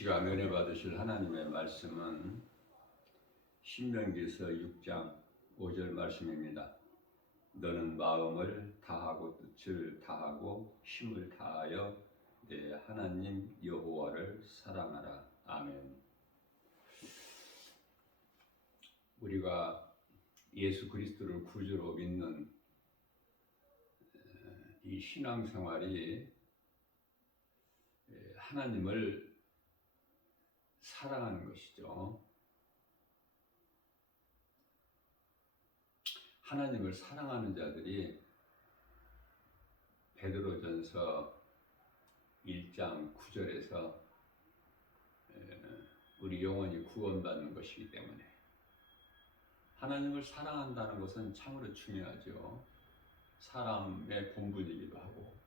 시간 은혜 받으실 하나님의 말씀은 신명기서 6장 5절 말씀입니다. 너는 마음을 다하고 뜻을 다하고 힘을 다하여 내 하나님 여호와를 사랑하라. 아멘. 우리가 예수 그리스도를 구주로 믿는 이 신앙생활이 하나님을 사랑하는 것이죠. 하나님을 사랑하는 자들이 베드로전서 1장 9절에서 우리 영혼이 구원받는 것이기 때문에 하나님을 사랑한다는 것은 참으로 중요하죠. 사람의 본분이기도 하고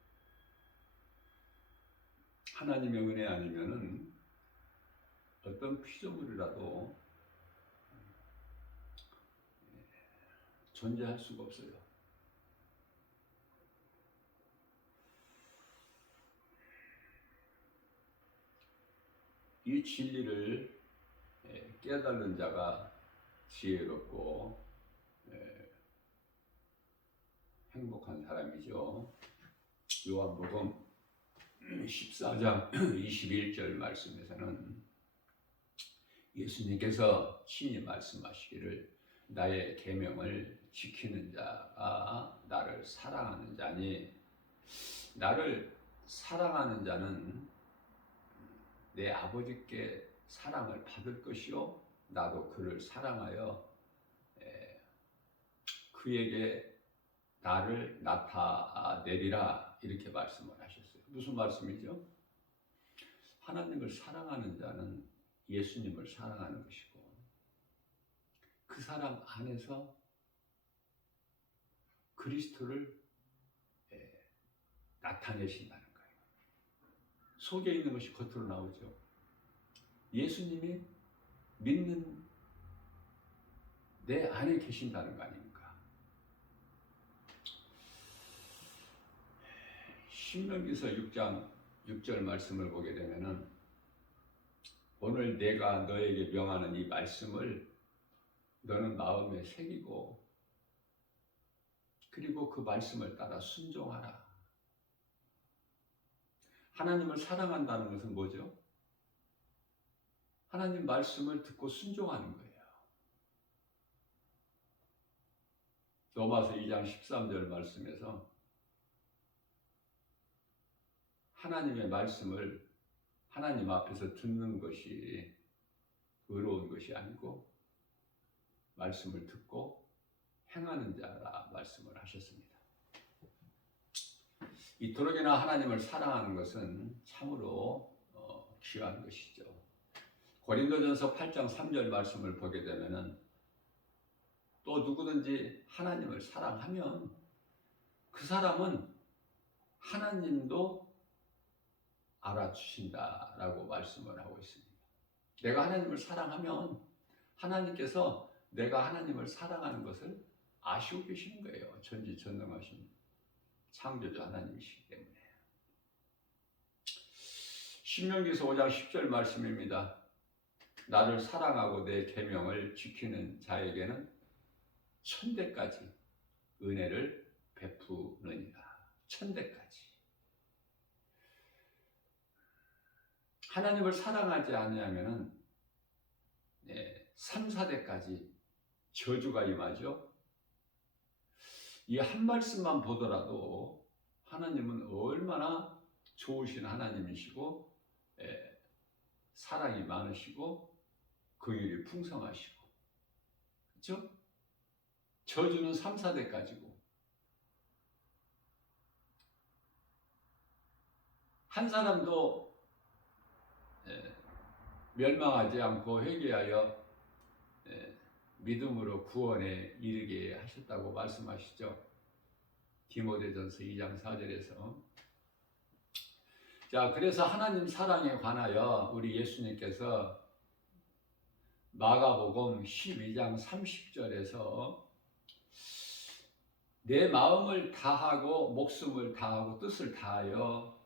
하나님의 은혜 아니면은 어떤 피조물이라도 존재할 수가 없어요. 이 진리를 깨달은 자가 지혜롭고 행복한 사람이죠. 요한복음 14장 21절 말씀에서는 예수님께서 친히 말씀하시기를 나의 계명을 지키는 자가 나를 사랑하는 자니 나를 사랑하는 자는 내 아버지께 사랑을 받을 것이요 나도 그를 사랑하여 그에게 나를 나타내리라 이렇게 말씀을 하셨어요. 무슨 말씀이죠? 하나님을 사랑하는 자는 예수님을 사랑하는 것이고 그 사람 안에서 그리스도를 나타내신다는 거예요. 속에 있는 것이 겉으로 나오죠. 예수님이 믿는 내 안에 계신다는 거 아닙니까? 신명기서 6장 6절 말씀을 보게 되면은 오늘 내가 너에게 명하는 이 말씀을 너는 마음에 새기고 그리고 그 말씀을 따라 순종하라. 하나님을 사랑한다는 것은 뭐죠? 하나님 말씀을 듣고 순종하는 거예요. 로마서 2장 13절 말씀에서 하나님의 말씀을 하나님 앞에서 듣는 것이 의로운 것이 아니고 말씀을 듣고 행하는 자라 말씀을 하셨습니다. 이토록이나 하나님을 사랑하는 것은 참으로 귀한 것이죠. 고린도전서 8장 3절 말씀을 보게 되면은 또 누구든지 하나님을 사랑하면 그 사람은 하나님도 알아주신다라고 말씀을 하고 있습니다. 내가 하나님을 사랑하면 하나님께서 내가 하나님을 사랑하는 것을 아시고 계시는 거예요. 전지전능하신 창조주 하나님이시기 때문에. 신명기서 5장 10절 말씀입니다. 나를 사랑하고 내 계명을 지키는 자에게는 천대까지 은혜를 베푸느니라. 천대까지. 하나님을 사랑하지 않으면은 3, 4대까지 저주가 임하죠. 이 한 말씀만 보더라도 하나님은 얼마나 좋으신 하나님이시고 사랑이 많으시고 긍휼이 풍성하시고 그렇죠? 저주는 3, 4대까지고 한 사람도 멸망하지 않고 회개하여 믿음으로 구원에 이르게 하셨다고 말씀하시죠. 디모데전서 2장 4절에서. 자, 그래서 하나님 사랑에 관하여 우리 예수님께서 마가복음 12장 30절에서 내 마음을 다하고 목숨을 다하고 뜻을 다하여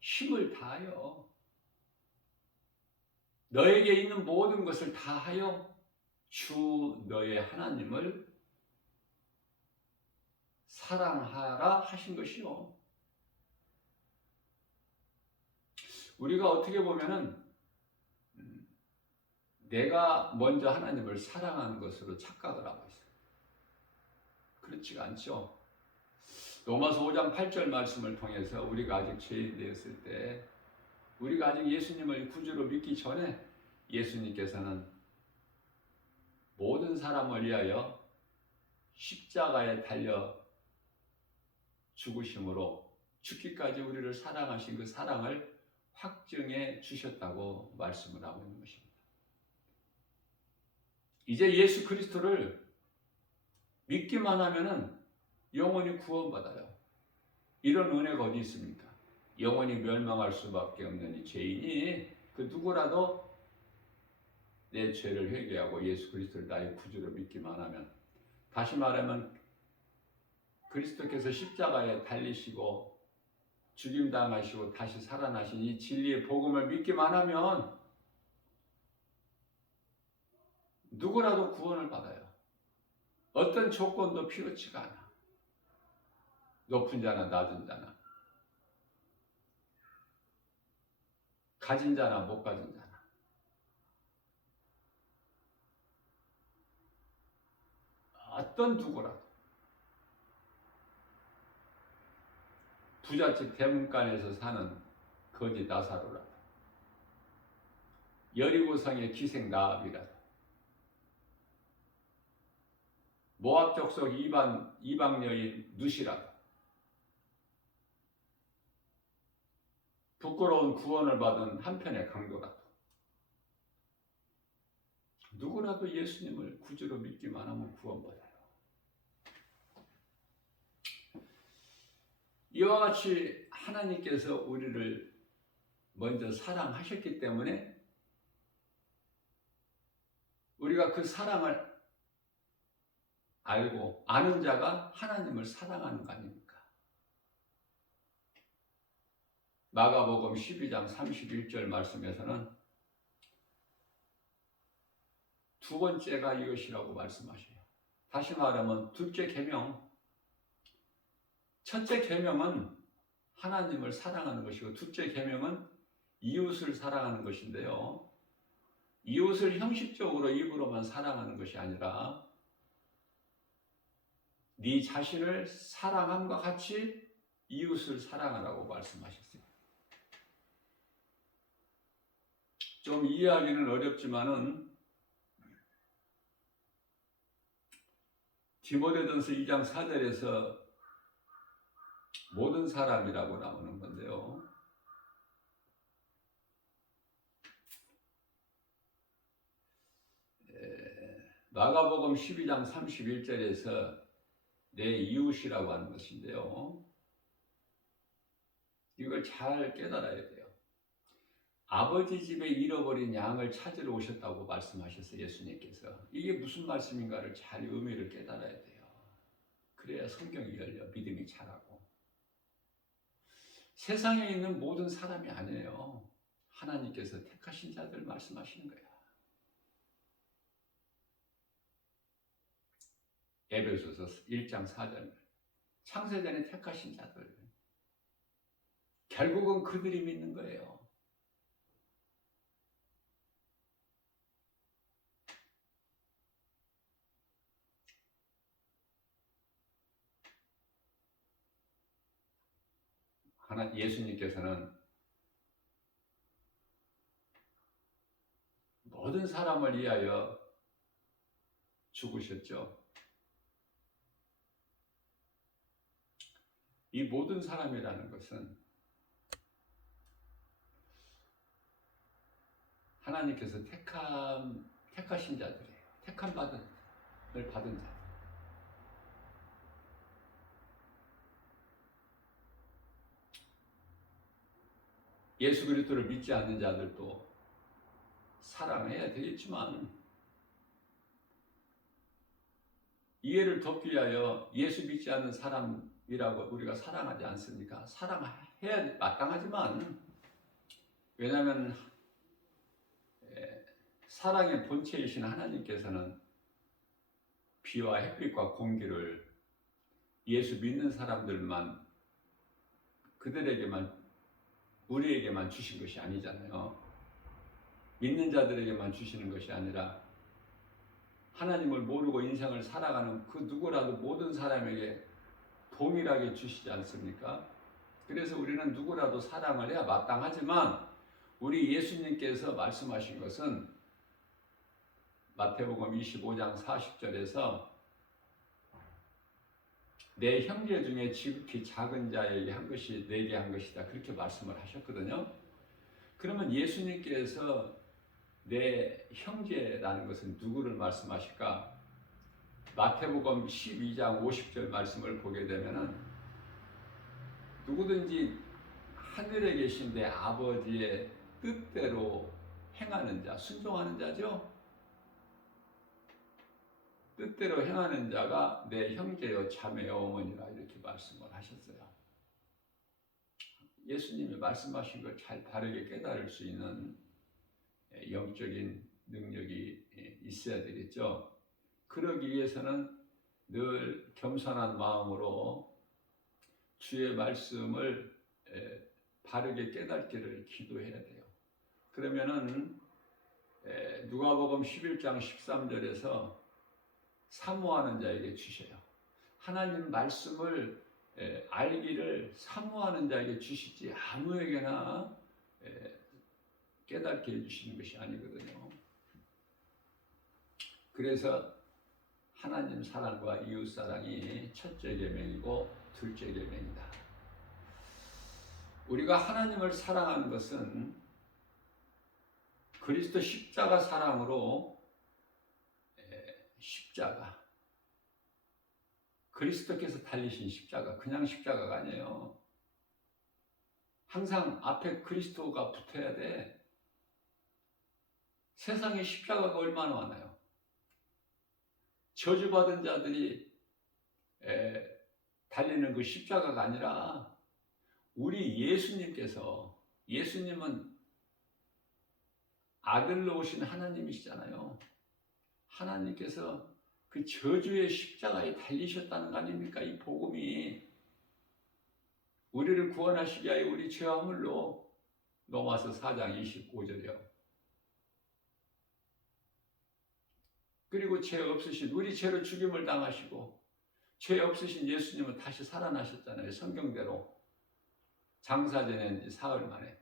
힘을 다하여 너에게 있는 모든 것을 다하여 주 너의 하나님을 사랑하라 하신 것이요. 우리가 어떻게 보면은 내가 먼저 하나님을 사랑하는 것으로 착각을 하고 있어요. 그렇지가 않죠. 로마서 5장 8절 말씀을 통해서 우리가 아직 죄인 되었을 때, 우리가 아직 예수님을 구주로 믿기 전에 예수님께서는 모든 사람을 위하여 십자가에 달려 죽으심으로 죽기까지 우리를 사랑하신 그 사랑을 확증해 주셨다고 말씀을 하고 있는 것입니다. 이제 예수 그리스도를 믿기만 하면은 영원히 구원받아요. 이런 은혜가 어디 있습니까? 영원히 멸망할 수밖에 없는 이 죄인이 그 누구라도 내 죄를 회개하고 예수 그리스도를 나의 구주로 믿기만 하면, 다시 말하면 그리스도께서 십자가에 달리시고 죽임당하시고 다시 살아나신 이 진리의 복음을 믿기만 하면 누구라도 구원을 받아요. 어떤 조건도 필요치가 않아. 높은 자나 낮은 자나, 가진 자나 못 가진 자나, 어떤 누구라도, 부잣집 대문간에서 사는 거지 나사로라도, 여리고성의 기생 라합이라도, 모압 족속 이방 여인 누시라도, 부끄러운 구원을 받은 한편의 강도라도, 누구라도 예수님을 구주로 믿기만 하면 구원받아요. 이와 같이 하나님께서 우리를 먼저 사랑하셨기 때문에 우리가 그 사랑을 알고 아는 자가 하나님을 사랑하는 거 아닙니까? 마가복음 12장 31절 말씀에서는 두 번째가 이것이라고 말씀하셔요. 다시 말하면 둘째 계명, 첫째 계명은 하나님을 사랑하는 것이고 둘째 계명은 이웃을 사랑하는 것인데요. 이웃을 형식적으로 입으로만 사랑하는 것이 아니라 네 자신을 사랑함과 같이 이웃을 사랑하라고 말씀하셨어요. 좀 이해하기는 어렵지만은 디모데전서 2장 4절에서 모든 사람이라고 나오는 건데요. 마가복음 12장 31절에서 내 이웃이라고 하는 것인데요. 이걸 잘 깨달아야 돼요. 아버지 집에 잃어버린 양을 찾으러 오셨다고 말씀하셨어요. 예수님께서. 이게 무슨 말씀인가를 잘 의미를 깨달아야 돼요. 그래야 성경이 열려 믿음이 자라고. 세상에 있는 모든 사람이 아니에요. 하나님께서 택하신 자들 말씀하시는 거야. 에베소서 1장 4절, 창세전에 택하신 자들, 결국은 그들이 믿는 거예요. 예수님께서는 모든 사람을 위하여 죽으셨죠. 이 모든 사람이라는 것은 하나님께서 택하신 자들이에요. 택함 받은 자들. 예수 그리스도를 믿지 않는 자들도 사랑해야 되겠지만 이해를 돕기 위하여 예수 믿지 않는 사람이라고 우리가 사랑하지 않습니까? 사랑해야 마땅하지만, 왜냐하면 사랑의 본체이신 하나님께서는 비와 햇빛과 공기를 예수 믿는 사람들만, 그들에게만, 우리에게만 주신 것이 아니잖아요. 믿는 자들에게만 주시는 것이 아니라 하나님을 모르고 인생을 살아가는 그 누구라도 모든 사람에게 동일하게 주시지 않습니까? 그래서 우리는 누구라도 사랑을 해야 마땅하지만 우리 예수님께서 말씀하신 것은 마태복음 25장 40절에서 내 형제 중에 지극히 작은 자에게 한 것이 내게 한 것이다, 그렇게 말씀을 하셨거든요. 그러면 예수님께서 내 형제라는 것은 누구를 말씀하실까? 마태복음 12장 50절 말씀을 보게 되면은 누구든지 하늘에 계신 내 아버지의 뜻대로 행하는 자, 순종하는 자죠. 뜻대로 행하는 자가 내 형제요 자매요 어머니라, 이렇게 말씀을 하셨어요. 예수님이 말씀하신 걸 잘 바르게 깨달을 수 있는 영적인 능력이 있어야 되겠죠. 그러기 위해서는 늘 겸손한 마음으로 주의 말씀을 바르게 깨닫기를 기도해야 돼요. 그러면은 누가복음 11장 13절에서 사모하는 자에게 주셔요. 하나님 말씀을 알기를 사모하는 자에게 주시지 아무에게나 깨닫게 해주시는 것이 아니거든요. 그래서 하나님 사랑과 이웃 사랑이 첫째 계명이고 둘째 계명이다. 우리가 하나님을 사랑하는 것은 그리스도 십자가 사랑으로, 십자가, 그리스도께서 달리신 십자가, 그냥 십자가가 아니에요. 항상 앞에 그리스도가 붙어야 돼. 세상에 십자가가 얼마나 많아요. 저주받은 자들이 달리는 그 십자가가 아니라 우리 예수님은 아들로 오신 하나님이시잖아요. 하나님께서 그 저주의 십자가에 달리셨다는 거 아닙니까? 이 복음이 우리를 구원하시기 위하여 우리 죄와 허물로, 로마서 4장 25절이요. 그리고 죄 없으신, 우리 죄로 죽임을 당하시고 죄 없으신 예수님은 다시 살아나셨잖아요. 성경대로 장사 지낸 지 사흘 만에.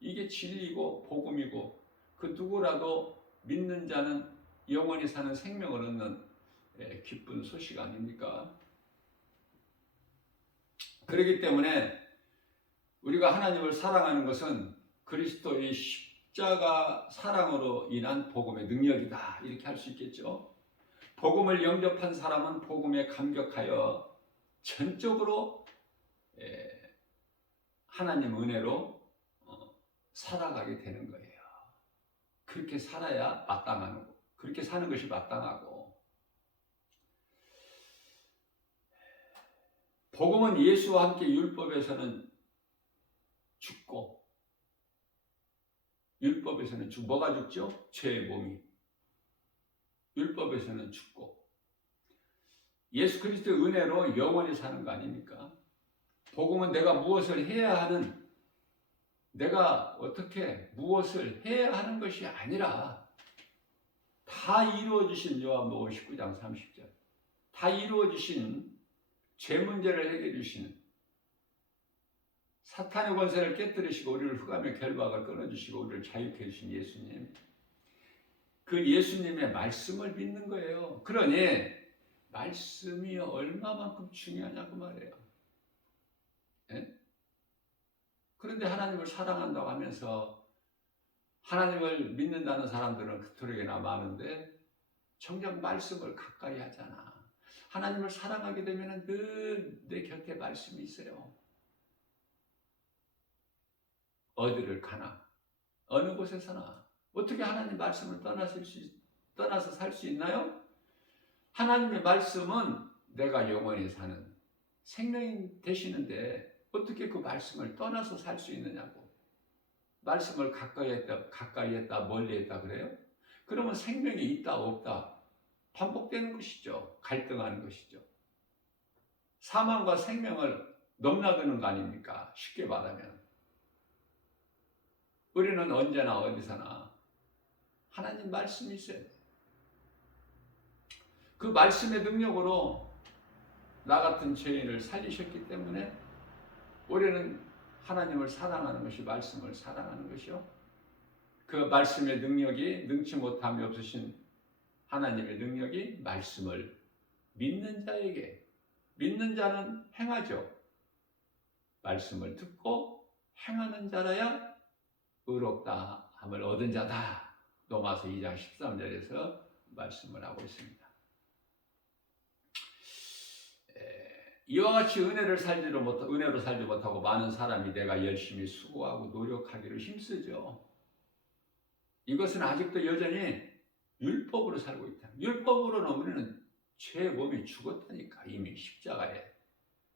이게 진리고 복음이고 그 누구라도 믿는 자는 영원히 사는 생명을 얻는 기쁜 소식 아닙니까? 그렇기 때문에 우리가 하나님을 사랑하는 것은 그리스도의 십자가 사랑으로 인한 복음의 능력이다, 이렇게 할 수 있겠죠. 복음을 영접한 사람은 복음에 감격하여 전적으로 하나님 은혜로 살아가게 되는 거예요. 그렇게 살아야 마땅한 거, 그렇게 사는 것이 마땅하고, 복음은 예수와 함께 율법에서는 죽고, 율법에서는 뭐가 죽죠? 죄의 몸이. 율법에서는 죽고 예수 그리스도의 은혜로 영원히 사는 거 아닙니까? 복음은 내가 무엇을 해야 하는, 내가 어떻게 무엇을 해야 하는 것이 아니라 다 이루어지신, 요한복음 19장 30절, 다 이루어지신 죄 문제를 해결해 주시는, 사탄의 권세를 깨뜨리시고 우리를 흑암의 결박을 끊어주시고 우리를 자유케 해주신 예수님, 그 예수님의 말씀을 믿는 거예요. 그러니 말씀이 얼마만큼 중요하냐고 말해요. 예? 그런데 하나님을 사랑한다고 하면서 하나님을 믿는다는 사람들은 그토록이나 많은데 정작 말씀을 가까이 하잖아. 하나님을 사랑하게 되면 늘 내 곁에 말씀이 있어요. 어디를 가나 어느 곳에서나 어떻게 하나님 말씀을 떠나서 살 수 있나요? 하나님의 말씀은 내가 영원히 사는 생명이 되시는데 어떻게 그 말씀을 떠나서 살 수 있느냐고. 말씀을 가까이 했다 멀리 했다 그래요? 그러면 생명이 있다 없다 반복되는 것이죠. 갈등하는 것이죠. 사망과 생명을 넘나드는 거 아닙니까? 쉽게 말하면 우리는 언제나 어디서나 하나님 말씀이 있어야 돼요. 그 말씀의 능력으로 나 같은 죄인을 살리셨기 때문에 우리는 하나님을 사랑하는 것이 말씀을 사랑하는 것이요. 그 말씀의 능력이 능치 못함이 없으신 하나님의 능력이 말씀을 믿는 자에게, 믿는 자는 행하죠. 말씀을 듣고 행하는 자라야 의롭다 함을 얻은 자다. 로마서 2장 13절에서 말씀을 하고 있습니다. 이와 같이 은혜로 살지 못하고 많은 사람이 내가 열심히 수고하고 노력하기를 힘쓰죠. 이것은 아직도 여전히 율법으로 살고 있다. 율법으로는 우리는 죄의 몸이 죽었다니까. 이미 십자가에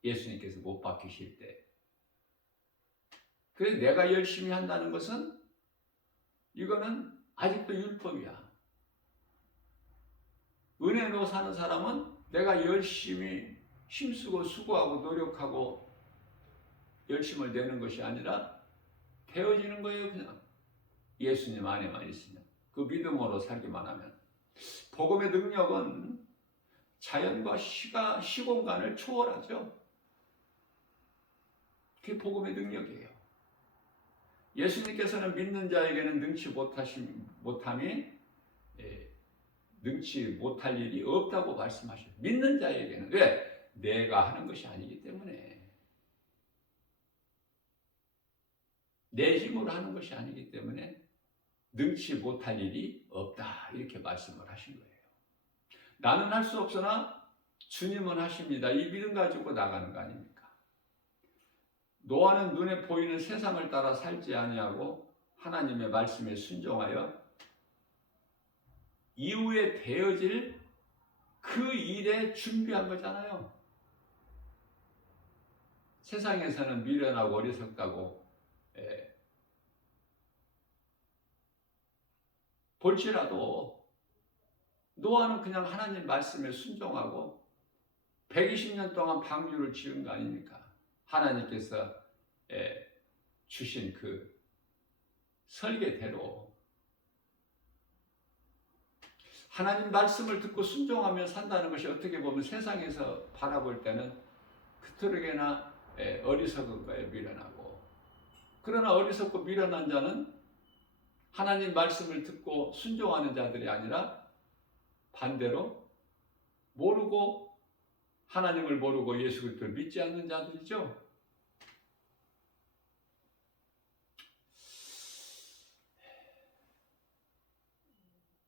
예수님께서 못 박히실 때. 그래서 내가 열심히 한다는 것은 이거는 아직도 율법이야. 은혜로 사는 사람은 내가 열심히 힘쓰고 수고하고 노력하고 열심을 내는 것이 아니라 되어지는 거예요. 그냥 예수님 안에만 있으면, 그 믿음으로 살기만 하면. 복음의 능력은 자연과 시공간을 초월하죠. 그게 복음의 능력이에요. 예수님께서는 믿는 자에게는 능치 못할 일이 없다고 말씀하셔요. 믿는 자에게는. 왜? 내가 하는 것이 아니기 때문에. 내 힘으로 하는 것이 아니기 때문에 능치 못할 일이 없다. 이렇게 말씀을 하신 거예요. 나는 할 수 없으나 주님은 하십니다. 이 믿음 가지고 나가는 거 아닙니까? 노아는 눈에 보이는 세상을 따라 살지 아니하고 하나님의 말씀에 순종하여 이후에 되어질 그 일에 준비한 거잖아요. 세상에서는 미련하고 어리석다고 볼지라도 노아는 그냥 하나님 말씀에 순종하고 120년 동안 방주를 지은 거 아닙니까? 하나님께서 주신 그 설계대로 하나님 말씀을 듣고 순종하며 산다는 것이 어떻게 보면 세상에서 바라볼 때는 그토록이나 어리석은 거예요. 미련하고. 그러나 어리석고 미련한 자는 하나님 말씀을 듣고 순종하는 자들이 아니라 반대로 하나님을 모르고 예수 그리스도를 믿지 않는 자들이죠.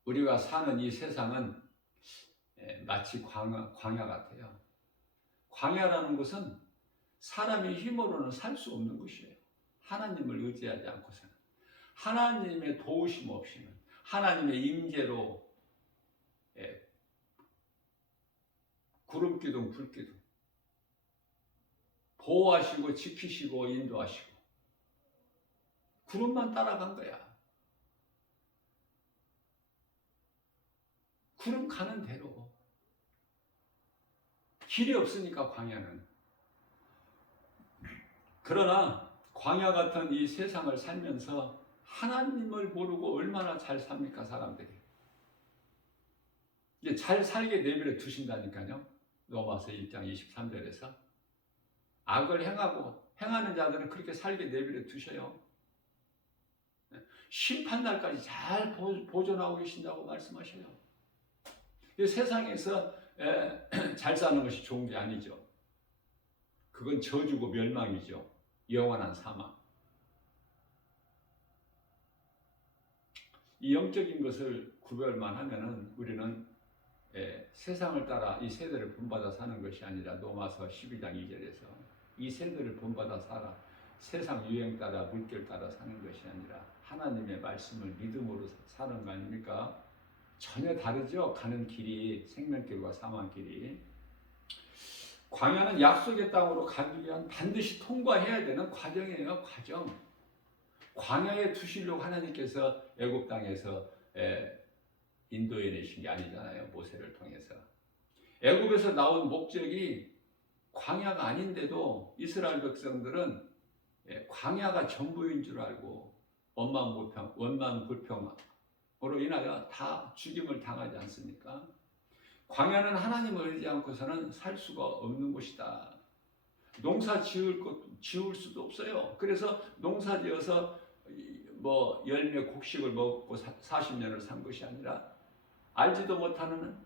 우리가 사는 이 세상은 마치 광야 같아요. 광야라는 것은 사람이 힘으로는 살 수 없는 것이에요. 하나님을 의지하지 않고서는. 하나님의 도우심 없이는, 하나님의 임재로 구름기둥 불기둥 보호하시고 지키시고 인도하시고 구름만 따라간 거야. 구름 가는 대로. 길이 없으니까 광야는. 그러나 광야 같은 이 세상을 살면서 하나님을 모르고 얼마나 잘 삽니까, 사람들이. 이제 잘 살게 내버려 두신다니까요. 로마서 1장 23절에서 악을 행하는 자들은 그렇게 살게 내버려 두셔요. 심판날까지 잘 보존하고 계신다고 말씀하셔요. 세상에서 잘 사는 것이 좋은 게 아니죠. 그건 저주고 멸망이죠. 영원한 사망. 이 영적인 것을 구별만 하면은 우리는 세상을 따라 이 세대를 본받아 사는 것이 아니라 로마서 12장 2절에서 이 세대를 본받아 살아 세상 유행 따라 물결 따라 사는 것이 아니라 하나님의 말씀을 믿음으로 사는 거 아닙니까? 전혀 다르죠. 가는 길이 생명길과 사망길이. 광야는 약속의 땅으로 가기 위한 반드시 통과해야 되는 과정이에요. 과정. 광야에 두시려고 하나님께서 애굽 땅에서 인도해 내신 게 아니잖아요. 모세를 통해서. 애굽에서 나온 목적이 광야가 아닌데도 이스라엘 백성들은 광야가 전부인 줄 알고 원망불평으로 인하여 다 죽임을 당하지 않습니까? 광야는 하나님을 의지 않고서는 살 수가 없는 곳이다. 농사 지을 수도 없어요. 그래서 농사 지어서 뭐 열매 곡식을 먹고 40년을 산 것이 아니라 알지도 못하는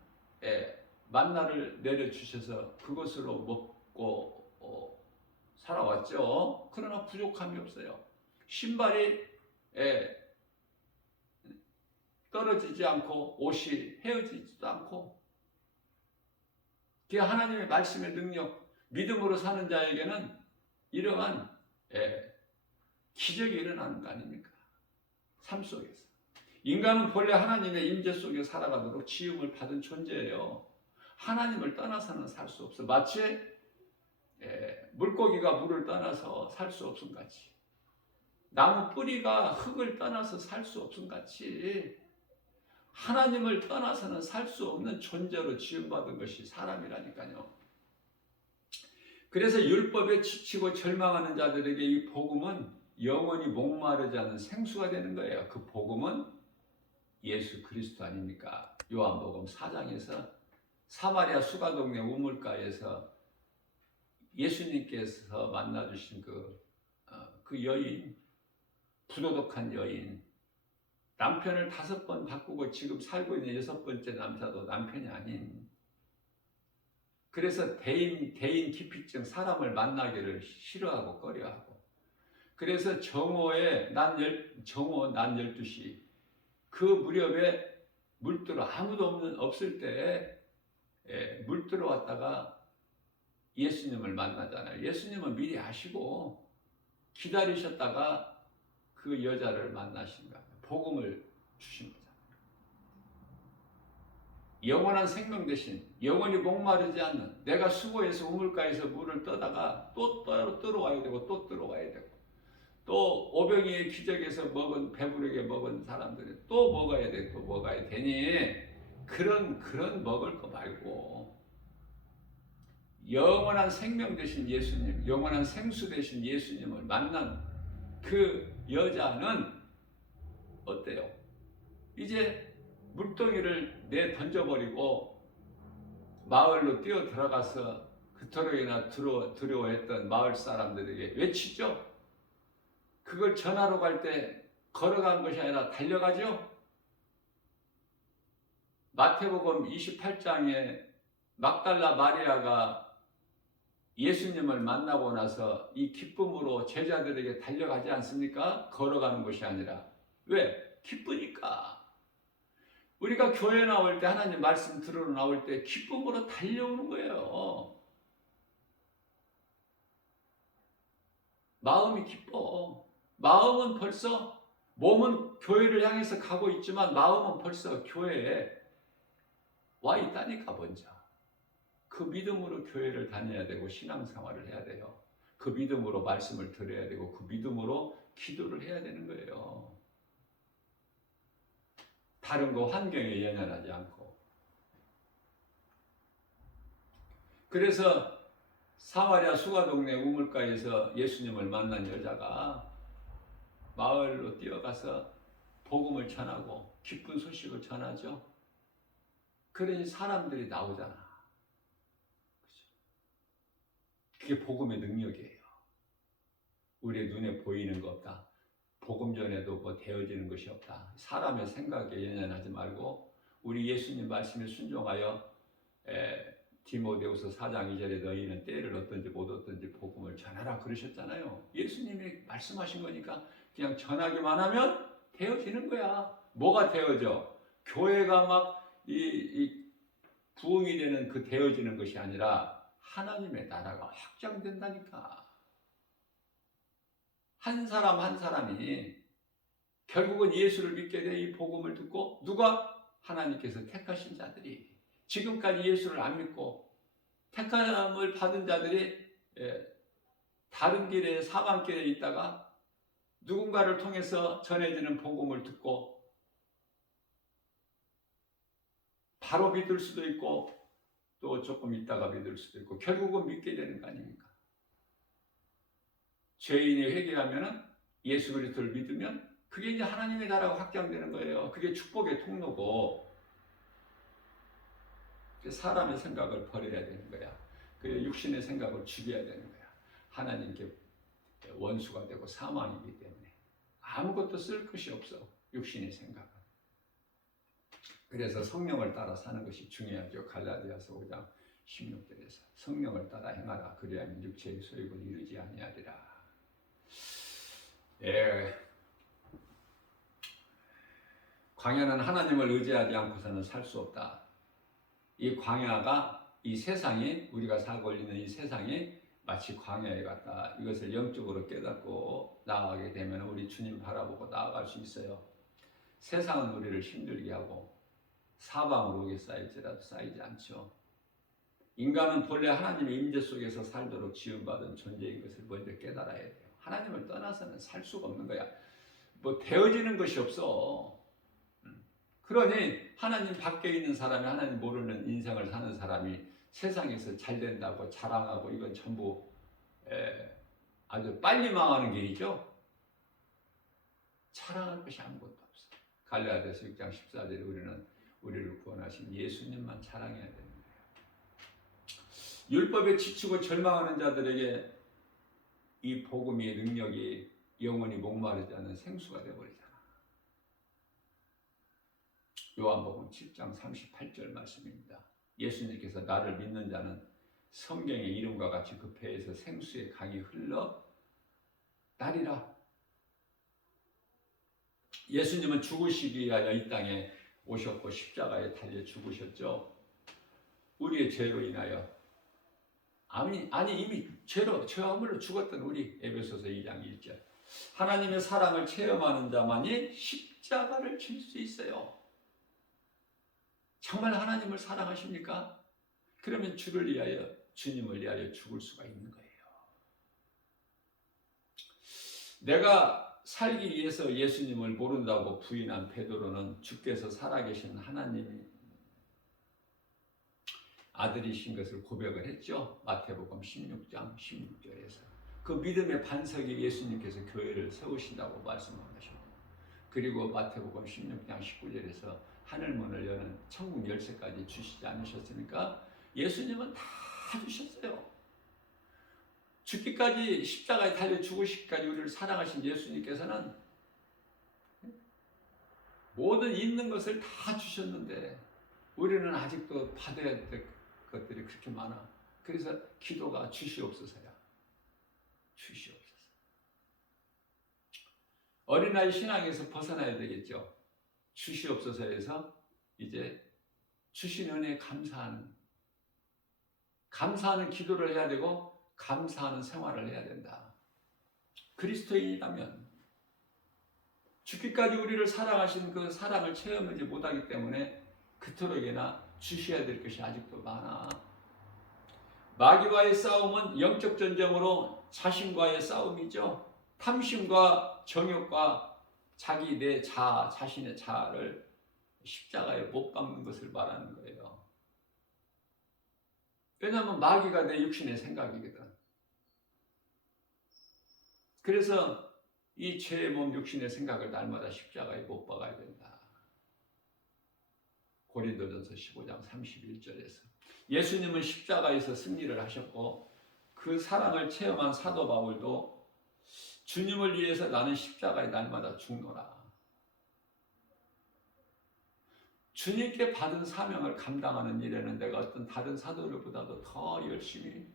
만나를 내려주셔서 그것으로 먹고 살아왔죠. 그러나 부족함이 없어요. 신발이 떨어지지 않고 옷이 헤어지지도 않고, 그게 하나님의 말씀의 능력, 믿음으로 사는 자에게는 이러한 기적이 일어나는 거 아닙니까? 삶 속에서. 인간은 본래 하나님의 임재 속에 살아가도록 지음을 받은 존재예요. 하나님을 떠나서는 살 수 없어. 마치 물고기가 물을 떠나서 살 수 없음 같이, 나무 뿌리가 흙을 떠나서 살 수 없음 같이, 하나님을 떠나서는 살 수 없는 존재로 지음받은 것이 사람이라니까요. 그래서 율법에 지치고 절망하는 자들에게 이 복음은 영원히 목마르지 않은 생수가 되는 거예요. 그 복음은 예수 그리스도 아닙니까? 요한복음 4장에서 사마리아 수가동네 우물가에서 예수님께서 만나주신 그 여인, 부도덕한 여인, 남편을 5번 바꾸고 지금 살고 있는 6번째 남자도 남편이 아닌, 그래서 대인 기피증, 사람을 만나기를 싫어하고 꺼려하고, 그래서 정오 난 12시 그 무렵에 물들어 아무도 없을 때 물들어 왔다가 예수님을 만나잖아요. 예수님은 미리 아시고 기다리셨다가 그 여자를 만나신 거예요. 복음을 주신 거잖아요. 영원한 생명 대신 영원히 목마르지 않는, 내가 수고해서 우물가에서 물을 떠다가 또 들어와야 되고 또 들어와야 되고, 또 오병이의 기적에서 배부르게 먹은 사람들이 또 먹어야 돼, 또 먹어야 되니, 그런 먹을 거 말고 영원한 생명 되신 예수님, 영원한 생수 되신 예수님을 만난 그 여자는 어때요? 이제 물동이를 던져버리고 마을로 뛰어 들어가서 그토록이나 두려워했던 마을 사람들에게 외치죠. 그걸 전하러 갈 때 걸어간 것이 아니라 달려가죠. 마태복음 28장에 막달라 마리아가 예수님을 만나고 나서 이 기쁨으로 제자들에게 달려가지 않습니까? 걸어가는 것이 아니라. 왜? 기쁘니까. 우리가 교회 나올 때, 하나님 말씀 들으러 나올 때 기쁨으로 달려오는 거예요. 마음이 기뻐. 마음은 벌써, 몸은 교회를 향해서 가고 있지만 마음은 벌써 교회에 와 있다니까. 먼저 그 믿음으로 교회를 다녀야 되고 신앙생활을 해야 돼요. 그 믿음으로 말씀을 들어야 되고 그 믿음으로 기도를 해야 되는 거예요. 다른 거 환경에 연연하지 않고. 그래서 사마리아 수가동네 우물가에서 예수님을 만난 여자가 마을로 뛰어가서 복음을 전하고 기쁜 소식을 전하죠. 그러니 사람들이 나오잖아. 그게 복음의 능력이에요. 우리의 눈에 보이는 거 없다. 복음 전에도 뭐 되어지는 것이 없다. 사람의 생각에 연연하지 말고 우리 예수님 말씀에 순종하여 디모데후서 4장 2절에 너희는 때를 얻든지 못 얻든지 복음을 전하라 그러셨잖아요. 예수님이 말씀하신 거니까 그냥 전하기만 하면 되어지는 거야. 뭐가 되어져? 교회가 막 부흥이 되는 그 되어지는 것이 아니라 하나님의 나라가 확장된다니까. 한 사람 한 사람이 결국은 예수를 믿게 돼. 이 복음을 듣고 누가? 하나님께서 택하신 자들이. 지금까지 예수를 안 믿고 택함을 받은 자들이 다른 길에, 사방길에 있다가 누군가를 통해서 전해지는 복음을 듣고 바로 믿을 수도 있고 또 조금 있다가 믿을 수도 있고 결국은 믿게 되는 거 아닙니까? 죄인이 회개하면 예수 그리스도를 믿으면 그게 이제 하나님의 나라가 확장되는 거예요. 그게 축복의 통로고 사람의 생각을 버려야 되는 거야. 그 육신의 생각을 죽여야 되는 거야. 하나님께 원수가 되고 사망이기 때문에 아무것도 쓸 것이 없어. 육신의 생각은. 그래서 성령을 따라 사는 것이 중요하죠. 갈라디아서 5장 16절에서 성령을 따라 행하라. 그리하면 육체의 소욕을 이루지 아니하리라. 예. 광야는 하나님을 의지하지 않고서는 살 수 없다. 이 광야가 이 세상이 우리가 살고 있는 이 세상이 마치 광야에 같다. 이것을 영적으로 깨닫고 나아가게 되면 우리 주님 바라보고 나아갈 수 있어요. 세상은 우리를 힘들게 하고 사방으로 오게 쌓일지라도 쌓이지 않죠. 인간은 본래 하나님의 임재 속에서 살도록 지음받은 존재인 것을 먼저 깨달아야 돼요. 하나님을 떠나서는 살 수가 없는 거야. 뭐 되어지는 것이 없어. 그러니 하나님 밖에 있는 사람이 하나님 모르는 인생을 사는 사람이 세상에서 잘 된다고 자랑하고 이건 전부 아주 빨리 망하는 길이죠. 자랑할 것이 아무것도 없어. 갈라디아서 6장 14절에 우리를 구원하신 예수님만 자랑해야 되는 거예요. 율법에 지치고 절망하는 자들에게 이 복음의 능력이 영원히 목마르지 않는 생수가 되어버리잖아. 요한복음 7장 38절 말씀입니다. 예수님께서 나를 믿는 자는 성경의 이름과 같이 그 배에서 생수의 강이 흘러 나리라. 예수님은 죽으시기 위하여 이 땅에 오셨고 십자가에 달려 죽으셨죠. 우리의 죄로 인하여 아니 이미 죄와 허물로 죽었던 우리 에베소서 2장 1절 하나님의 사랑을 체험하는 자만이 십자가를 질 수 있어요. 정말 하나님을 사랑하십니까? 그러면 주님을 위하여 죽을 수가 있는 거예요. 내가 살기 위해서 예수님을 모른다고 부인한 베드로는 주께서 살아계신 하나님의 아들이신 것을 고백을 했죠. 마태복음 16장 16절에서 그 믿음의 반석이 예수님께서 교회를 세우신다고 말씀하셨고, 그리고 마태복음 16장 19절에서 하늘문을 여는 천국 열쇠까지 주시지 않으셨습니까? 예수님은 다 주셨어요. 죽기까지 십자가에 달려 죽으시기까지 우리를 사랑하신 예수님께서는 모든 있는 것을 다 주셨는데 우리는 아직도 받아야 될 것들이 그렇게 많아. 그래서 기도가 주시옵소서야. 주시옵소서. 어린아이 신앙에서 벗어나야 되겠죠. 주시옵소서에서 이제 주신 은혜에 감사하는 기도를 해야 되고 감사하는 생활을 해야 된다. 그리스도인이라면 죽기까지 우리를 사랑하신 그 사랑을 체험하지 못하기 때문에 그토록이나 주셔야 될 것이 아직도 많아. 마귀와의 싸움은 영적 전쟁으로 자신과의 싸움이죠. 탐심과 정욕과 자신의 자아를 십자가에 못 박는 것을 말하는 거예요. 왜냐하면 마귀가 내 육신의 생각이거든. 그래서 이 죄의 몸 육신의 생각을 날마다 십자가에 못 박아야 된다. 고린도전서 15장 31절에서 예수님은 십자가에서 승리를 하셨고 그 사랑을 체험한 사도 바울도 주님을 위해서 나는 십자가에 날마다 죽노라. 주님께 받은 사명을 감당하는 일에는 내가 어떤 다른 사도들보다도 더 열심히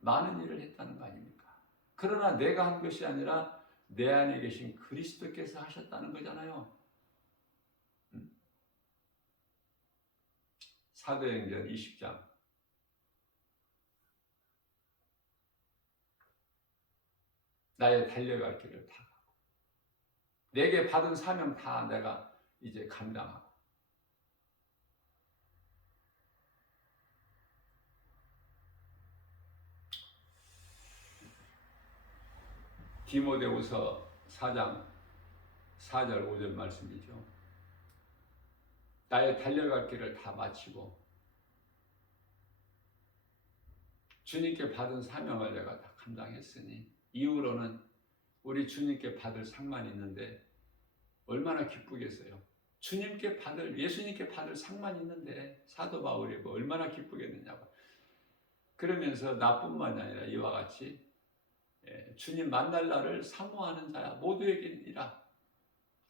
많은 일을 했다는 거 아닙니까? 그러나 내가 한 것이 아니라 내 안에 계신 그리스도께서 하셨다는 거잖아요. 사도행전 20장 나의 달려갈 길을 다 가고 내게 받은 사명 다 내가 이제 감당하고 디모데후서 4장 4절 5절 말씀이죠. 나의 달려갈 길을 다 마치고 주님께 받은 사명을 내가 다 감당했으니 이후로는 우리 주님께 받을 상만 있는데 얼마나 기쁘겠어요. 주님께 받을, 예수님께 받을 상만 있는데 사도 바울이 뭐 얼마나 기쁘겠느냐고. 그러면서 나뿐만 아니라 이와 같이 주님 만날 날을 사모하는 자야 모두에게니라.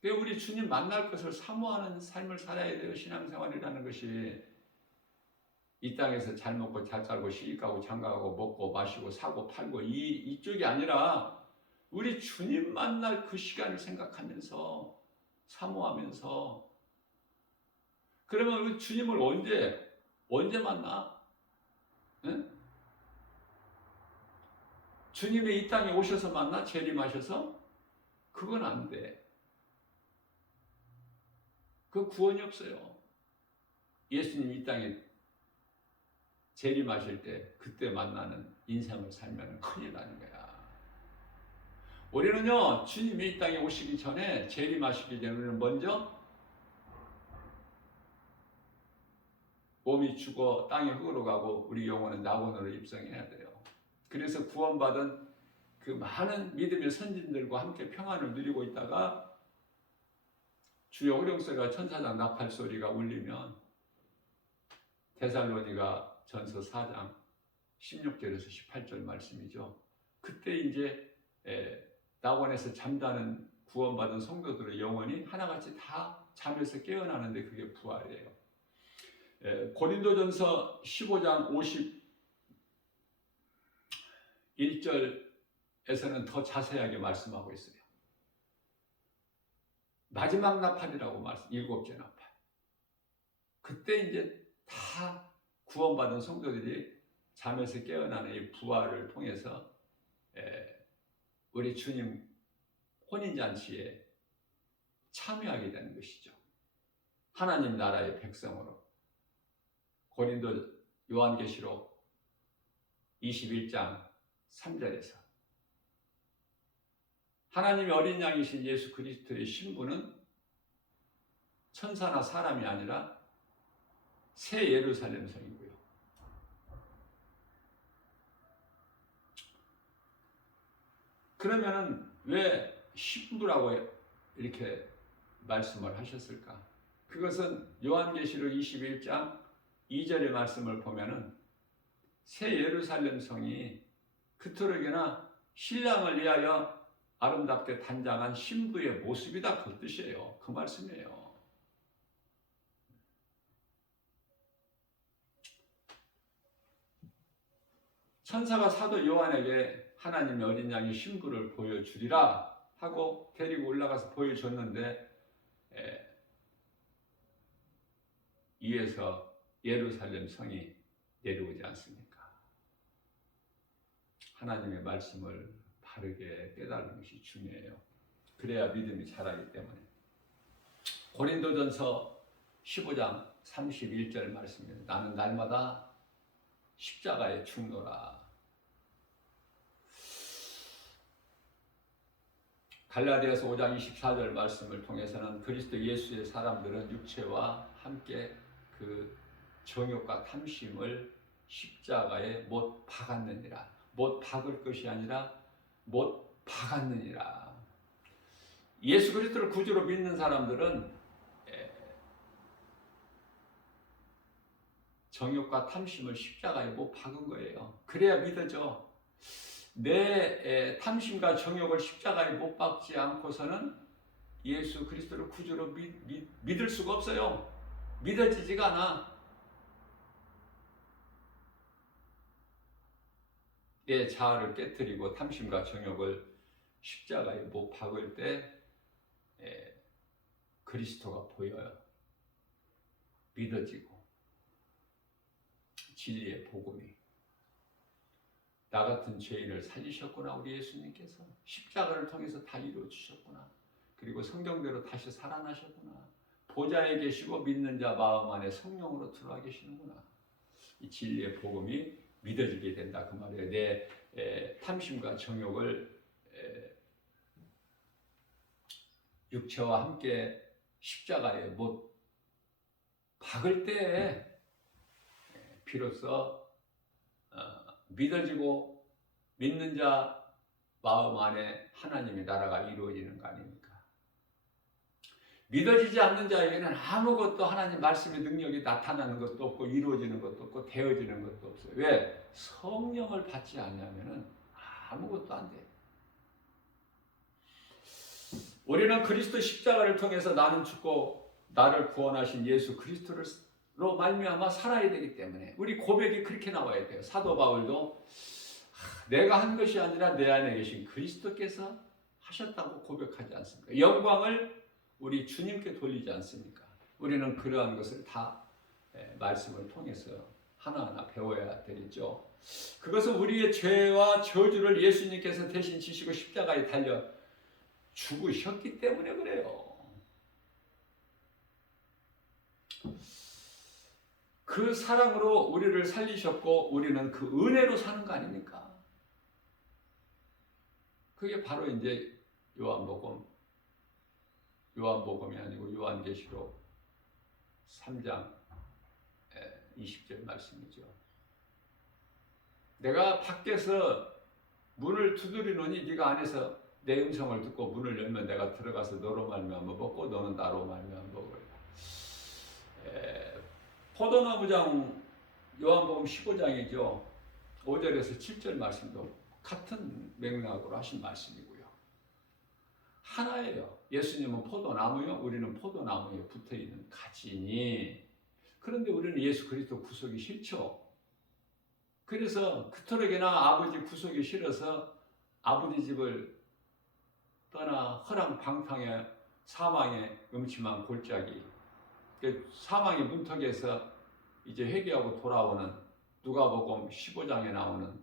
우리 주님 만날 것을 사모하는 삶을 살아야 돼요. 신앙생활이라는 것이 이 땅에서 잘 먹고 잘 살고 시집가고 장가가고 먹고 마시고 사고 팔고 이쪽이 아니라 우리 주님 만날 그 시간을 생각하면서 사모하면서. 그러면 우리 주님을 언제 만나? 응? 주님이 이 땅에 오셔서 만나? 재림하셔서? 그건 안 돼. 그 구원이 없어요. 예수님 이 땅에 재림하실 때 그때 만나는 인생을 살면 큰일 나는 거야. 우리는요, 주님이 이 땅에 오시기 전에, 재림하시기 전에 우리는 먼저 몸이 죽어 땅의 흙으로 가고 우리 영혼은 낙원으로 입성해야 돼요. 그래서 구원받은 그 많은 믿음의 선진들과 함께 평안을 누리고 있다가 주여 호령소리가 천사장 나팔 소리가 울리면 데살로니가 전서 4장 16절에서 18절 말씀이죠. 그때 이제 낙원에서 잠자는 구원받은 성도들의 영혼이 하나같이 다 잠에서 깨어나는데 그게 부활이에요. 고린도전서 15장 51절에서는 더 자세하게 말씀하고 있어요. 마지막 나팔이라고 말씀, 7째 나팔. 그때 이제 다 구원받은 성도들이 잠에서 깨어나는 이 부활을 통해서 우리 주님 혼인잔치에 참여하게 되는 것이죠. 하나님 나라의 백성으로. 고린도 요한계시록 21장 3절에서 하나님의 어린 양이신 예수 그리스도의 신부는 천사나 사람이 아니라 새 예루살렘 성이고요. 그러면은 왜 신부라고 이렇게 말씀을 하셨을까? 그것은 요한계시록 21장 2절의 말씀을 보면은 새 예루살렘 성이 그토록이나 신랑을 위하여 아름답게 단장한 신부의 모습이다, 그 뜻이에요. 그 말씀이에요. 천사가 사도 요한에게 하나님의 어린 양의 신부를 보여주리라 하고 데리고 올라가서 보여줬는데 위에서 예루살렘 성이 내려오지 않습니까? 하나님의 말씀을 바르게 깨달는 것이 중요해요. 그래야 믿음이 자라기 때문에. 고린도전서 15장 31절 말씀입니다. 나는 날마다 십자가에 죽노라. 갈라디아서 5장 24절 말씀을 통해서는 그리스도 예수의 사람들은 육체와 함께 그 정욕과 탐심을 십자가에 못 박았느니라. 못 박을 것이 아니라 못 박았느니라. 예수 그리스도를 구주로 믿는 사람들은 정욕과 탐심을 십자가에 못 박은 거예요. 그래야 믿어져. 내 탐심과 정욕을 십자가에 못 박지 않고서는 예수 그리스도를 구주로 믿을 수가 없어요. 믿어지지가 않아. 내 자아를 깨뜨리고 탐심과 정욕을 십자가에 못 박을 때 그리스도가 보여요. 믿어지고 진리의 복음이 나 같은 죄인을 살리셨구나. 우리 예수님께서 십자가를 통해서 다 이루어주셨구나. 그리고 성경대로 다시 살아나셨구나. 보좌에 계시고 믿는 자 마음 안에 성령으로 들어와 계시는구나. 이 진리의 복음이 믿어지게 된다 그 말이에요. 내 탐심과 정욕을 육체와 함께 십자가에 못 박을 때에 비로소 믿어지고 믿는 자 마음 안에 하나님의 나라가 이루어지는 거 아닙니까? 믿어지지 않는 자에게는 아무것도 하나님 말씀의 능력이 나타나는 것도 없고 이루어지는 것도 없고 되어지는 것도 없어요. 왜? 성령을 받지 않으면 아무것도 안 돼요. 우리는 그리스도 십자가를 통해서 나는 죽고 나를 구원하신 예수 그리스도로 말미암아 살아야 되기 때문에 우리 고백이 그렇게 나와야 돼요. 사도 바울도 내가 한 것이 아니라 내 안에 계신 그리스도께서 하셨다고 고백하지 않습니까? 영광을 우리 주님께 돌리지 않습니까? 우리는 그러한 것을 다 말씀을 통해서 하나하나 배워야 되겠죠. 그것은 우리의 죄와 저주를 예수님께서 대신 지시고 십자가에 달려 죽으셨기 때문에 그래요. 그 사랑으로 우리를 살리셨고 우리는 그 은혜로 사는 거 아닙니까? 그게 바로 이제 요한복음이 아니고 요한계시록 3장 20절 말씀이죠. 내가 밖에서 문을 두드리노니 네가 안에서 내 음성을 듣고 문을 열면 내가 들어가서 너로 말미암아 먹고 너는 나로 말미암아 먹으리라. 포도나무장 요한복음 15장이죠. 5절에서 7절 말씀도 같은 맥락으로 하신 말씀이고요. 하나예요. 예수님은 포도나무요, 우리는 포도나무에 붙어있는 가지니. 그런데 우리는 예수 그리스도 구속이 싫죠. 그래서 그토록이나 아버지 구속이 싫어서 아버지 집을 떠나 허랑방탕의 사망의 음침한 골짜기, 사망의 문턱에서 이제 회개하고 돌아오는 누가복음 15장에 나오는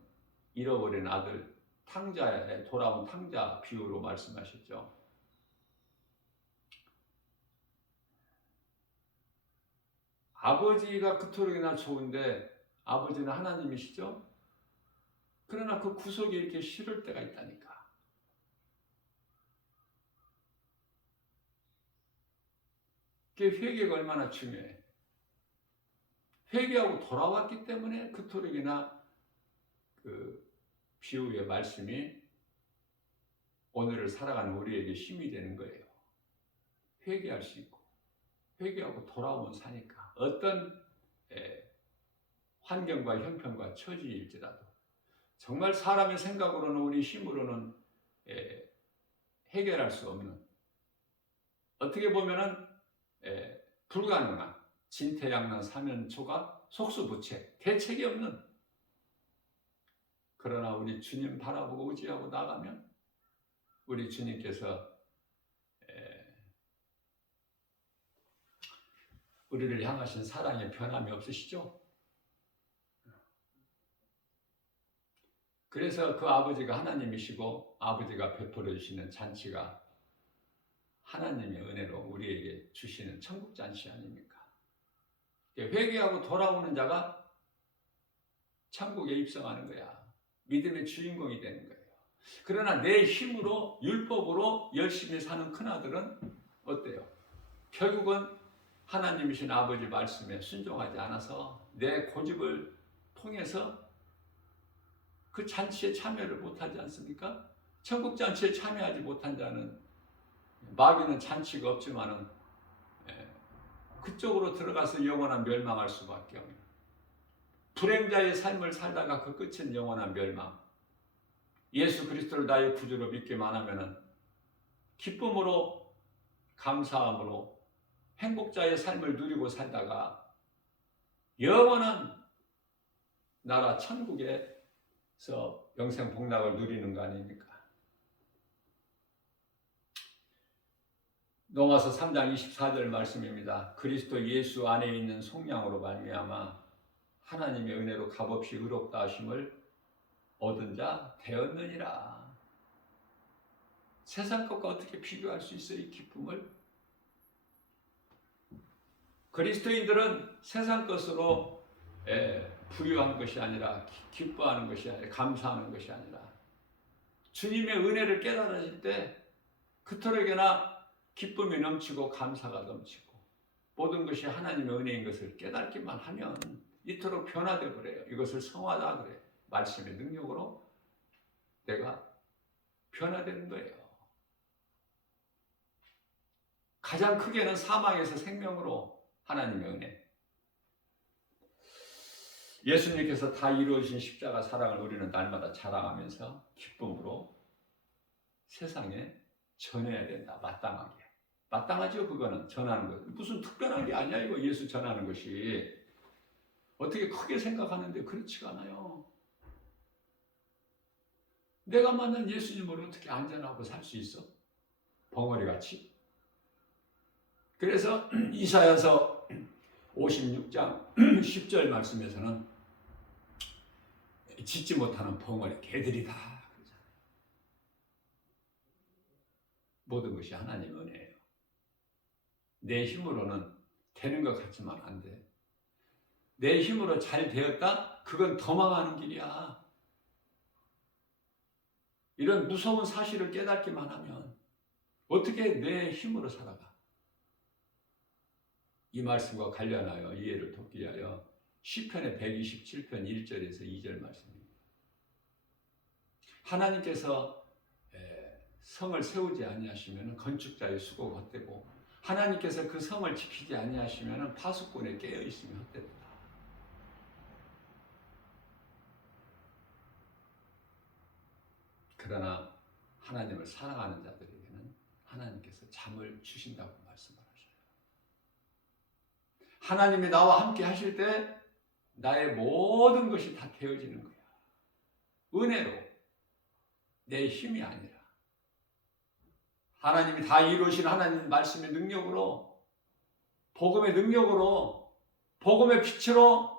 잃어버린 아들 탕자에 돌아온 탕자 비유로 말씀하셨죠. 아버지가 그토록이나 좋은데 아버지는 하나님이시죠. 그러나 그 구속이 이렇게 싫을 때가 있다니까. 그게 회개가 얼마나 중요해. 회개하고 돌아왔기 때문에 그토록이나 그 비유의 말씀이 오늘을 살아가는 우리에게 힘이 되는 거예요. 회개할 수 있고 회개하고 돌아오면 사니까 어떤 환경과 형편과 처지일지라도 정말 사람의 생각으로는 우리 힘으로는 해결할 수 없는, 어떻게 보면은 불가능한 진퇴양난 사면초가 속수무책, 대책이 없는, 그러나 우리 주님 바라보고 의지하고 나가면 우리 주님께서 우리를 향하신 사랑에 변함이 없으시죠? 그래서 그 아버지가 하나님이시고 아버지가 베풀어 주시는 잔치가 하나님의 은혜로 우리에게 주시는 천국 잔치 아닙니까? 회개하고 돌아오는 자가 천국에 입성하는 거야. 믿음의 주인공이 되는 거예요. 그러나 내 힘으로 율법으로 열심히 사는 큰아들은 어때요? 결국은 하나님이신 아버지 말씀에 순종하지 않아서 내 고집을 통해서 그 잔치에 참여를 못하지 않습니까? 천국 잔치에 참여하지 못한 자는 마귀는 잔치가 없지만은 그쪽으로 들어가서 영원한 멸망할 수밖에 없는, 불행자의 삶을 살다가 그 끝은 영원한 멸망. 예수 그리스도를 나의 구주로 믿기만 하면은 기쁨으로 감사함으로 행복자의 삶을 누리고 살다가 영원한 나라 천국에서 영생 복락을 누리는 거 아닙니까? 로마서 3장 24절 말씀입니다. 그리스도 예수 안에 있는 속량으로 말미암아 하나님의 은혜로 값없이 의롭다 하심을 얻은 자 되었느니라. 세상 것과 어떻게 비교할 수 있어요, 이 기쁨을? 그리스도인들은 세상 것으로 부유한 것이 아니라, 기뻐하는 것이 아니라, 감사하는 것이 아니라 주님의 은혜를 깨달으실 때 그토록이나 기쁨이 넘치고 감사가 넘치고 모든 것이 하나님의 은혜인 것을 깨닫기만 하면 이토록 변화되어 버려요. 이것을 성화다 그래요. 말씀의 능력으로 내가 변화되는 거예요. 가장 크게는 사망에서 생명으로 하나님의 은혜. 예수님께서 다 이루어진 십자가 사랑을 우리는 날마다 자랑하면서 기쁨으로 세상에 전해야 된다. 마땅하게. 마땅하죠. 그거는 전하는 것. 무슨 특별한 게 아니야. 이거 예수 전하는 것이. 어떻게 크게 생각하는데 그렇지가 않아요. 내가 만난 예수님을 어떻게 안전하고 살 수 있어? 벙어리같이. 그래서 이사야서 56장 10절 말씀에서는 짖지 못하는 벙어리 개들이다 그러잖아요. 모든 것이 하나님의 은혜예요. 내 힘으로는 되는 것 같지만 안 돼. 내 힘으로 잘 되었다? 그건 더 망하는 길이야. 이런 무서운 사실을 깨닫기만 하면 어떻게 내 힘으로 살아가? 이 말씀과 관련하여 이해를 돕기 위하여 시편의 127편 1절에서 2절 말씀입니다. 하나님께서 성을 세우지 아니하시면 건축자의 수고가 헛되고 하나님께서 그 성을 지키지 아니하시면 파수꾼에 깨어 있으면 헛되다. 그러나 하나님을 사랑하는 자들에게는 하나님께서 잠을 주신다고 말씀을 하셔요. 하나님이 나와 함께 하실 때 나의 모든 것이 다 되어지는 거야. 은혜로, 내 힘이 아니라 하나님이 다 이루신 하나님 말씀의 능력으로, 복음의 능력으로, 복음의 빛으로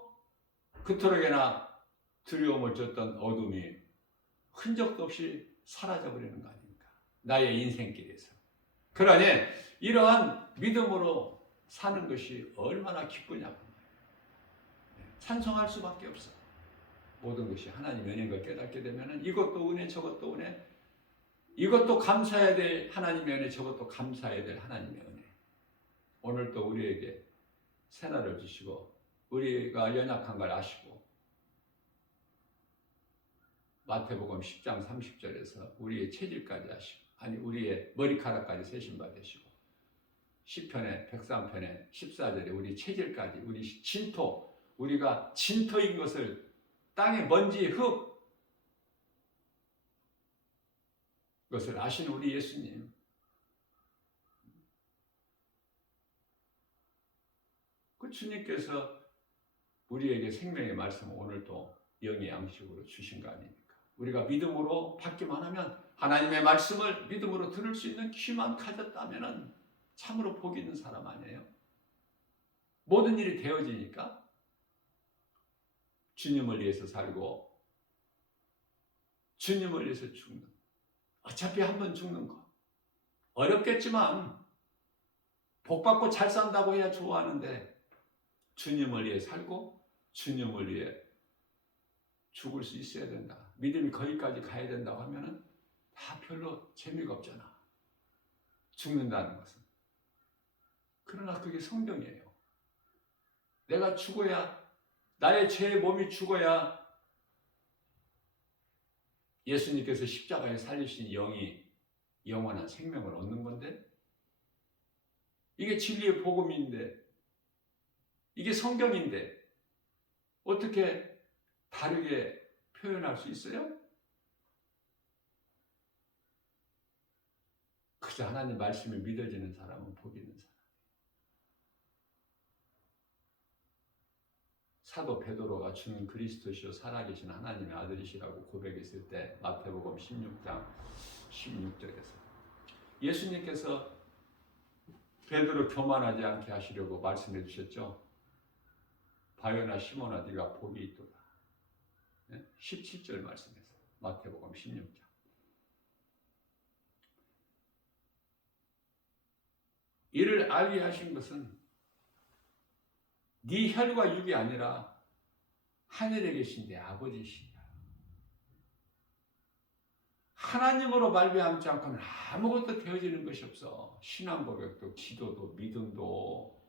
그토록이나 두려움을 줬던 어둠이 흔적도 없이 사라져버리는 거 아닙니까? 나의 인생길에서. 그러니 이러한 믿음으로 사는 것이 얼마나 기쁘냐고. 찬송할 수밖에 없어. 모든 것이 하나님의 은혜인 걸 깨닫게 되면 이것도 은혜 저것도 은혜, 이것도 감사해야 될 하나님의 은혜, 저것도 감사해야 될 하나님의 은혜. 오늘 또 우리에게 새날을 주시고 우리가 연약한 걸 아시고 마태복음 10장 30절에서 우리의 체질까지 하시고, 아니 우리의 머리카락까지 세신 바 되시고, 시편의 103편의 14절에 우리 체질까지, 우리 진토, 우리가 진토인 것을, 땅의 먼지, 흙, 그것을 아시는 우리 예수님, 그 주님께서 우리에게 생명의 말씀을 오늘도 영의 양식으로 주신 거 아닙니까? 우리가 믿음으로 받기만 하면, 하나님의 말씀을 믿음으로 들을 수 있는 귀만 가졌다면 참으로 복 있는 사람 아니에요? 모든 일이 되어지니까 주님을 위해서 살고 주님을 위해서 죽는, 어차피 한 번 죽는 거 어렵겠지만 복받고 잘 산다고 해야 좋아하는데 주님을 위해 살고 주님을 위해 죽을 수 있어야 된다. 믿음이 거기까지 가야 된다고 하면은 다 별로 재미가 없잖아. 죽는다는 것은. 그러나 그게 성경이에요. 내가 죽어야, 나의 죄의 몸이 죽어야 예수님께서 십자가에 살리신 영이 영원한 생명을 얻는 건데, 이게 진리의 복음인데, 이게 성경인데 어떻게 다르게 표현할 수 있어요? 그저 하나님 말씀이 믿어지는 사람은 복 있는 사람. 사도 베드로가 주는 그리스도시요 살아계신 하나님의 아들이시라고 고백했을 때 마태복음 16장 16절에서 예수님께서 베드로 교만하지 않게 하시려고 말씀해 주셨죠. 바요나 시몬아 네가 복이 있도다. 17절 말씀에서 마태복음 16장. 이를 알게 하신 것은 네 혈과 육이 아니라 하늘에 계신 내 아버지시다. 하나님으로 말미암지 않고는 아무것도 되어지는 것이 없어. 신앙 고백도, 기도도, 믿음도,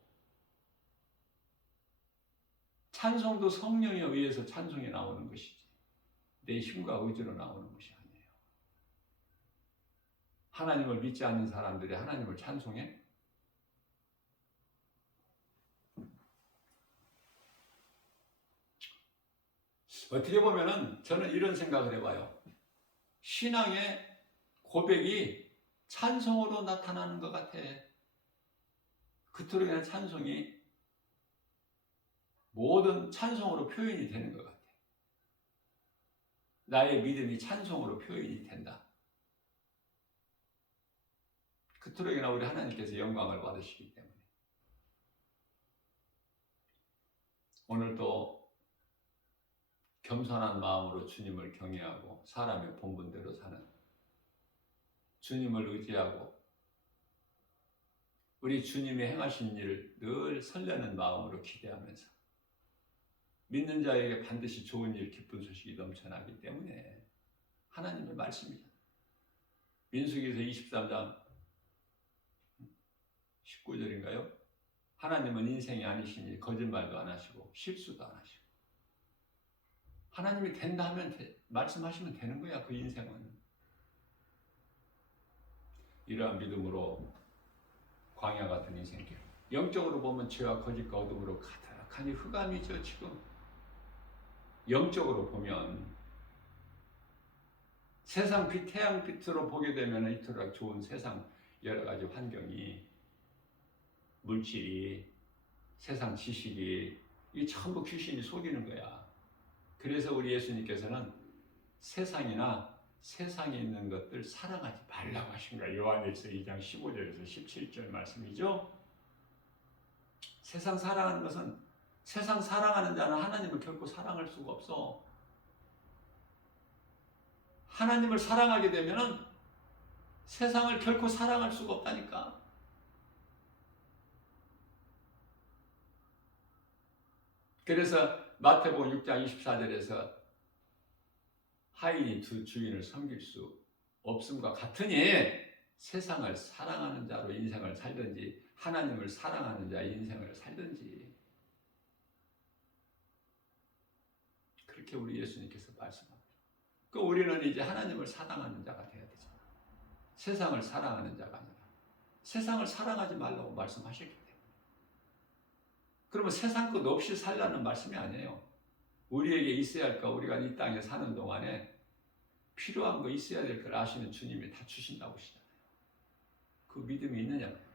찬송도 성령에 의해서 찬송이 나오는 것이지 내 힘과 의지로 나오는 것이 아니에요. 하나님을 믿지 않는 사람들이 하나님을 찬송해? 어떻게 보면은 저는 이런 생각을 해봐요. 신앙의 고백이 찬송으로 나타나는 것 같아. 그토록 그냥 찬송이 모든 찬송으로 표현이 되는 것 같아. 나의 믿음이 찬송으로 표현이 된다. 그토록이나 우리 하나님께서 영광을 받으시기 때문에. 오늘도 겸손한 마음으로 주님을 경외하고 사람의 본분대로 사는 주님을 의지하고 우리 주님이 행하신 일을 늘 설레는 마음으로 기대하면서 믿는 자에게 반드시 좋은 일, 기쁜 소식이 넘쳐나기 때문에 하나님의 말씀이죠. 민수기에서 23장 19절인가요? 하나님은 인생이 아니시니 거짓말도 안 하시고 실수도 안 하시고 하나님이 된다 하면 말씀하시면 되는 거야. 그 인생은. 이러한 믿음으로 광야 같은 인생길, 영적으로 보면 죄와 거짓과 어둠으로 가득하니 흑암이죠. 지금 영적으로 보면 세상 빛, 태양 빛으로 보게 되면 이토록 좋은 세상 여러 가지 환경이, 물질이, 세상 지식이 이 전부 귀신이 속이는 거야. 그래서 우리 예수님께서는 세상이나 세상에 있는 것들 사랑하지 말라고 하신 거야. 요한일서 2장 15절에서 17절 말씀이죠. 세상 사랑하는 것은, 세상 사랑하는 자는 하나님을 결코 사랑할 수가 없어. 하나님을 사랑하게 되면은 세상을 결코 사랑할 수가 없다니까. 그래서 마태복음 6장 24절에서 하인이 두 주인을 섬길 수 없음과 같으니 세상을 사랑하는 자로 인생을 살든지 하나님을 사랑하는 자의 인생을 살든지, 그렇게 우리 예수님께서 말씀합니다. 그 우리는 이제 하나님을 사랑하는 자가 되어야 되잖아. 세상을 사랑하는 자가 아니라 세상을 사랑하지 말라고 말씀하셨기 때문에. 그러면 세상 것 없이 살라는 말씀이 아니에요. 우리에게 있어야 할 거, 우리가 이 땅에 사는 동안에 필요한 거 있어야 될 걸 아시는 주님이 다 주신다고 하시잖아요. 그 믿음이 있느냐고요.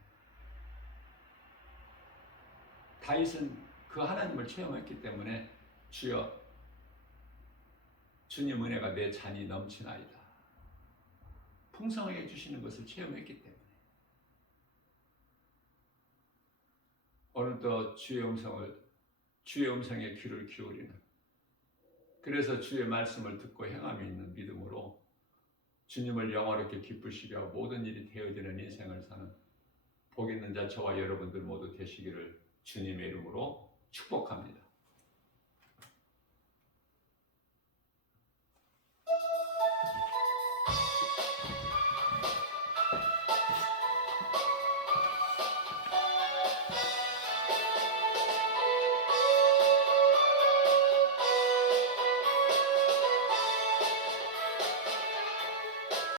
다윗은 그 하나님을 체험했기 때문에 주여 주님 은혜가 내 잔이 넘치나이다. 풍성하게 주시는 것을 체험했기 때문에. 오늘도 주의 음성에 귀를 기울이는, 그래서 주의 말씀을 듣고 행함이 있는 믿음으로 주님을 영화롭게 기쁘시게 하고 모든 일이 되어지는 인생을 사는 복 있는 자 저와 여러분들 모두 되시기를 주님의 이름으로 축복합니다.